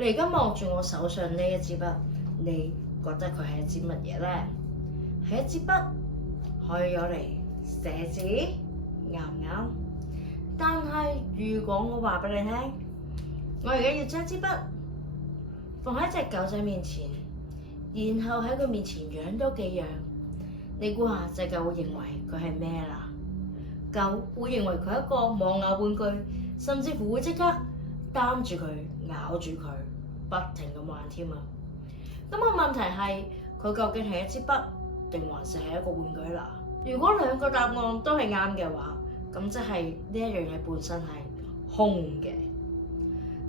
你而家望住我手上呢一支筆，你覺得佢係一支乜嘢咧？係一支筆，可以攞嚟寫字，啱唔啱？但係如果我話俾你聽，我而家要將支筆放喺隻狗仔面前，然後喺佢面前樣多幾樣，你估下隻狗會認為佢係咩啦？狗會認為佢係一個磨牙玩具，甚至乎會即刻擔住佢咬住佢，不停咁玩添啊！咁個問題係佢究竟係一支筆定還是係一個玩具啦？如果兩個答案都係啱嘅話，咁即係呢一樣嘢本身係空嘅。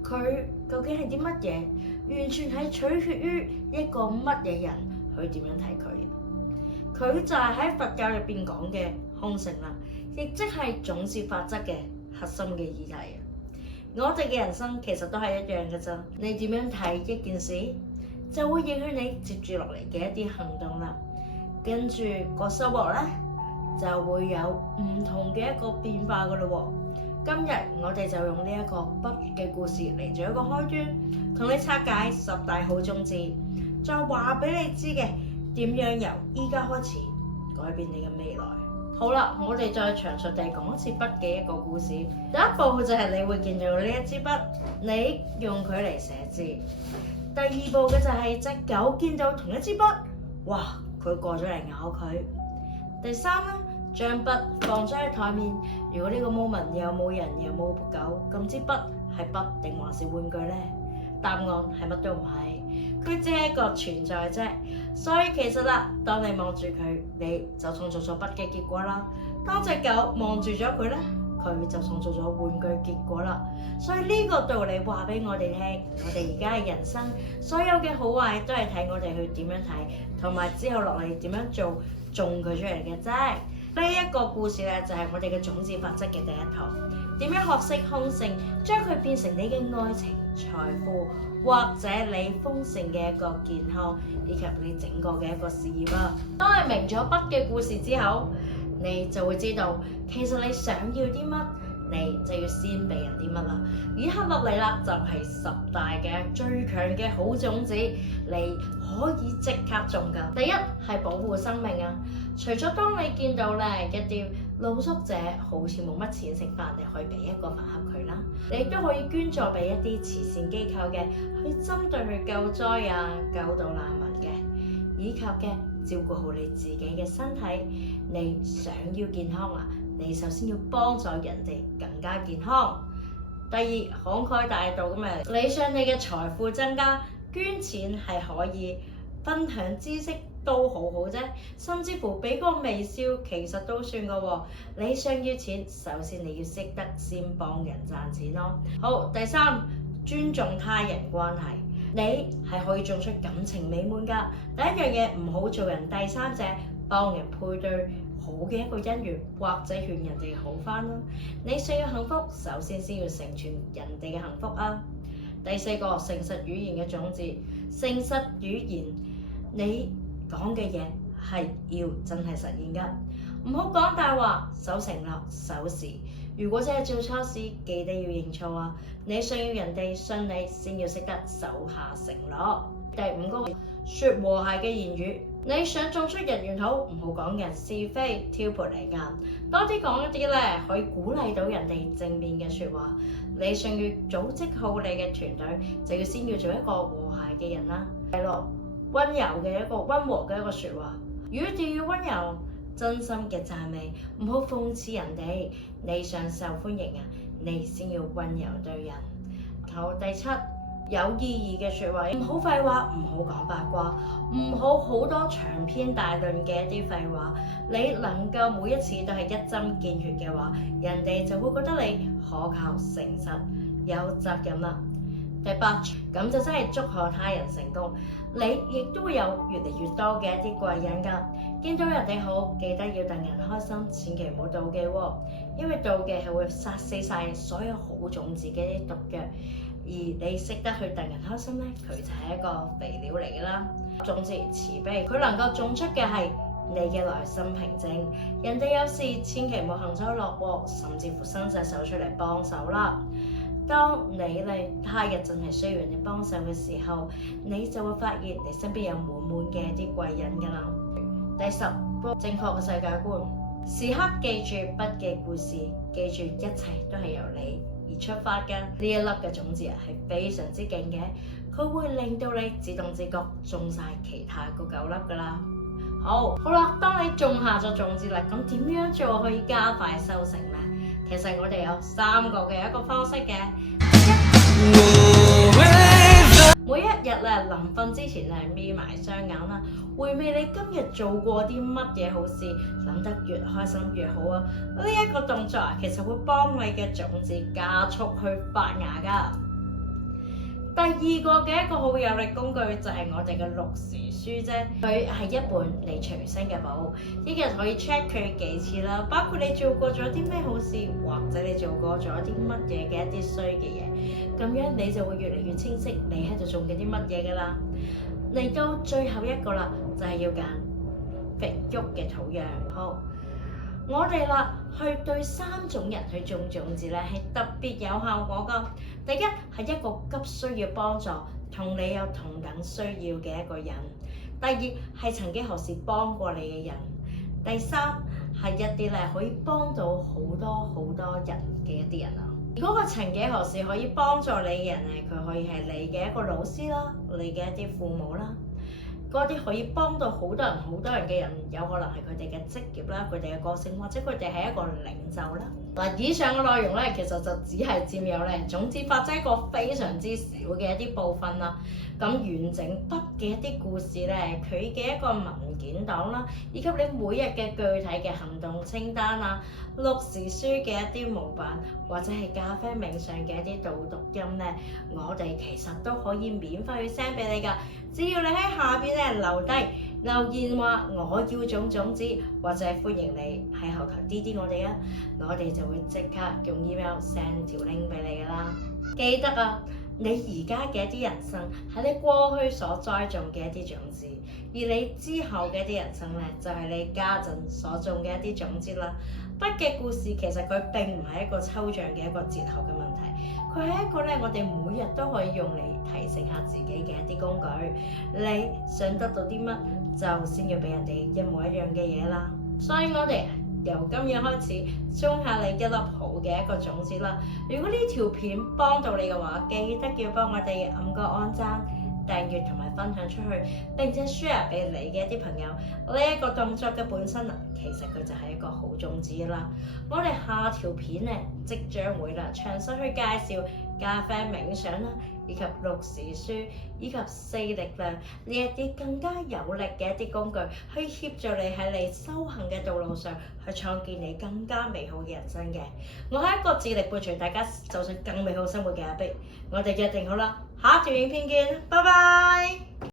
佢究竟係啲乜嘢？完全係取決於一個乜嘢人去點樣睇佢。佢就係喺佛教入邊講嘅空性啦，亦即係種子法則嘅核心嘅議題。我哋嘅人生其實都係一樣嘅咋，你點樣睇一件事，就會影響你接住落嚟嘅一啲行動啦。跟住個收穫咧，就會有唔同嘅一個變化噶咯喎。今日我哋就用呢一個筆嘅故事嚟做一個開端，同你拆解10大好種子，再話俾你知嘅點樣由依家開始改變你嘅未來。好啦，我哋再詳述地講一次筆嘅一個故事。第一步就係你會見到呢一支筆，你用佢嚟寫字。第二步嘅就係隻狗見到同一支筆，哇！佢過咗嚟咬佢。第三咧，將筆放咗喺台面。如果呢個 moment 又冇人又冇狗，咁支筆係筆定還是玩具呢？答案係乜都唔係，佢只係一個存在啫。所以其實啦，當你望住佢，你就創造咗筆嘅結果啦。當隻狗望住咗佢咧，佢就創造咗玩具結果啦。所以呢個道理話俾我哋聽，我哋而家嘅人生，所有嘅好壞都係睇我哋去點樣睇，同埋之後落嚟點樣做，種佢出嚟嘅啫。呢一個故事咧，就係我哋嘅種子法則嘅第一堂。點樣學識空性，將佢變成你嘅愛情、財富，或者你豐盛嘅一個健康，以及你整個嘅一個事業啊！當你明咗筆嘅故事之後，你就會知道，其實你想要啲乜，你就要先俾人啲乜啦。以下落嚟啦，就係10大嘅最強嘅好種子，你可以即刻種㗎。第一係保護生命啊！除咗當你見到咧一啲露宿者好似冇乜錢食飯，你可以俾一個飯盒佢啦。你亦都可以捐助俾一啲慈善機構嘅，去針對去救災啊、救到難民嘅，以及嘅照顧好你自己嘅身體。你想要健康啊，你首先要幫助人哋更加健康。第二，慷慨大度咁啊，你想你嘅財富增加，捐錢係可以，分享知識都好好啫，甚至乎俾個微笑其實都算噶喎。你想要錢，首先你要識得先幫人賺錢咯。好，第三，尊重他人關係，你係可以做出感情美滿噶。第一樣嘢，唔好做人第三者，幫人配對好嘅一個姻緣，或者勸人哋好返啦。你想要幸福，首先要成全人哋嘅幸福啊。第四個，誠實語言嘅種子，誠實語言，你講嘅嘢係要真係實現㗎，唔好講大話，守承諾，守時。如果真係做錯事，記得要認錯啊！你想要人哋信你，先要識得守下承諾。第五個，説和諧嘅言語，你想種出人緣好，唔好講人是非，挑撥離間，多啲講一啲咧可以鼓勵到人哋正面嘅説話。你想要組織好你嘅團隊，就要先要做一個和諧嘅人啦。第六，溫柔嘅一個溫和嘅一個説話，語調要溫柔，真心嘅讚美，唔好諷刺人哋。你想受歡迎啊，你先要溫柔對人。好，第七，有意義嘅説話，唔好廢話，唔好講八卦，唔好好多長篇大論嘅一啲廢話。你能夠每一次都係一針見血嘅話，人哋就會覺得你可靠、誠實、有責任啦。第八，咁就真係祝賀他人成功，你亦都會有越嚟越多嘅一啲貴人㗎。見到人哋好，記得要戥人開心，千祈唔好妒忌喎，因為妒忌係會殺死晒所有好種子嘅啲毒藥。而你識得去戥人開心咧，佢就係一個肥料嚟㗎啦。種子慈悲，佢能夠種出嘅係你嘅內心平靜。人哋有事千祈唔好幸災樂禍，甚至乎伸隻手出嚟幫手啦。當你他日真係需要人哋幫手嘅時候，你就會發現你身邊有滿滿嘅一啲貴人㗎啦。第10，正確嘅世界觀，時刻記住筆記故事，記住一切都係由你而出發嘅。呢一粒嘅種子係非常之勁嘅，佢會令到你自動自覺種晒其他嗰9粒㗎啦。好啦，當你種下咗種子啦，咁點樣做可以加快收成呢？其實我哋有3個嘅一個方式嘅。每一日臨瞓之前眯埋雙眼啦，回味你今日做過啲乜嘢好事，諗得越開心越好啊！呢一個動作其實會幫你嘅種子加速去發芽㗎。第2個嘅一個好有力工具就係我哋嘅綠時書啫，佢係一本你隨身嘅簿，一日可以 check 佢幾次啦，包括你做過咗啲咩好事，或者你做過咗啲乜嘢嘅一啲衰嘅嘢，咁樣你就會越嚟越清晰你喺度做緊啲乜嘢㗎啦。嚟到最後一個啦，就係要揀肥沃嘅土壤。好，我哋去對3種人去種種子係特別有效果㗎。第一係一個急需要幫助，同你有同等需要嘅一個人；第2係曾經何時幫過你嘅人；第3係一啲可以幫到好多人嘅一啲人啊。嗰個曾幾何時可以幫助你嘅人佢可以係你嘅一個老師啦，你嘅一啲父母啦。嗰啲可以幫到好多人嘅人，有可能係佢哋嘅職業啦，佢哋嘅個性，或者佢哋係一個領袖啦。以上嘅內容其實就只係佔有種子法則一個非常之少嘅一啲部分啦。咁完整筆嘅一啲故事佢嘅一個文件檔啦，以及你每日嘅具體嘅行動清單啊，綠時書嘅一啲模板，或者係咖啡冥想嘅一啲導讀音我哋其實都可以免費去 send 俾你㗎。只要你喺下邊留低留言話我要種種子，或者歡迎你喺後台 DD 我哋啊，我哋就會即刻用 email send 條 link 俾你㗎啦。記得啊，你而家嘅一啲人生係你過去所栽種嘅一啲種子，而你之後嘅一啲人生就係你家陣所種嘅一啲種子啦。筆記故事其實佢並唔係一個抽象嘅一個哲學嘅問題，佢係一個我哋每日都可以用嚟提醒下自己嘅一啲工具。你想得到啲乜，就先要俾人哋一模一樣嘅嘢啦。所以我哋由今日開始種下你一粒好嘅一個種子啦。如果呢條片幫到你嘅話，記得要幫我哋按個按讚、訂閱同埋分享出去，並且 share 俾你嘅一啲朋友。呢一個動作嘅本身其實佢就係一個好種子啦。我哋下條片即將會詳細去介紹咖啡冥想啦，以及綠時書，以及4力量呢一啲更加有力嘅一啲工具，去協助你喺你修行嘅道路上去創建你更加美好嘅人生嘅。我係一個致力伴隨大家走上更美好生活嘅阿碧，我哋約定好啦，下一條影片見，拜拜。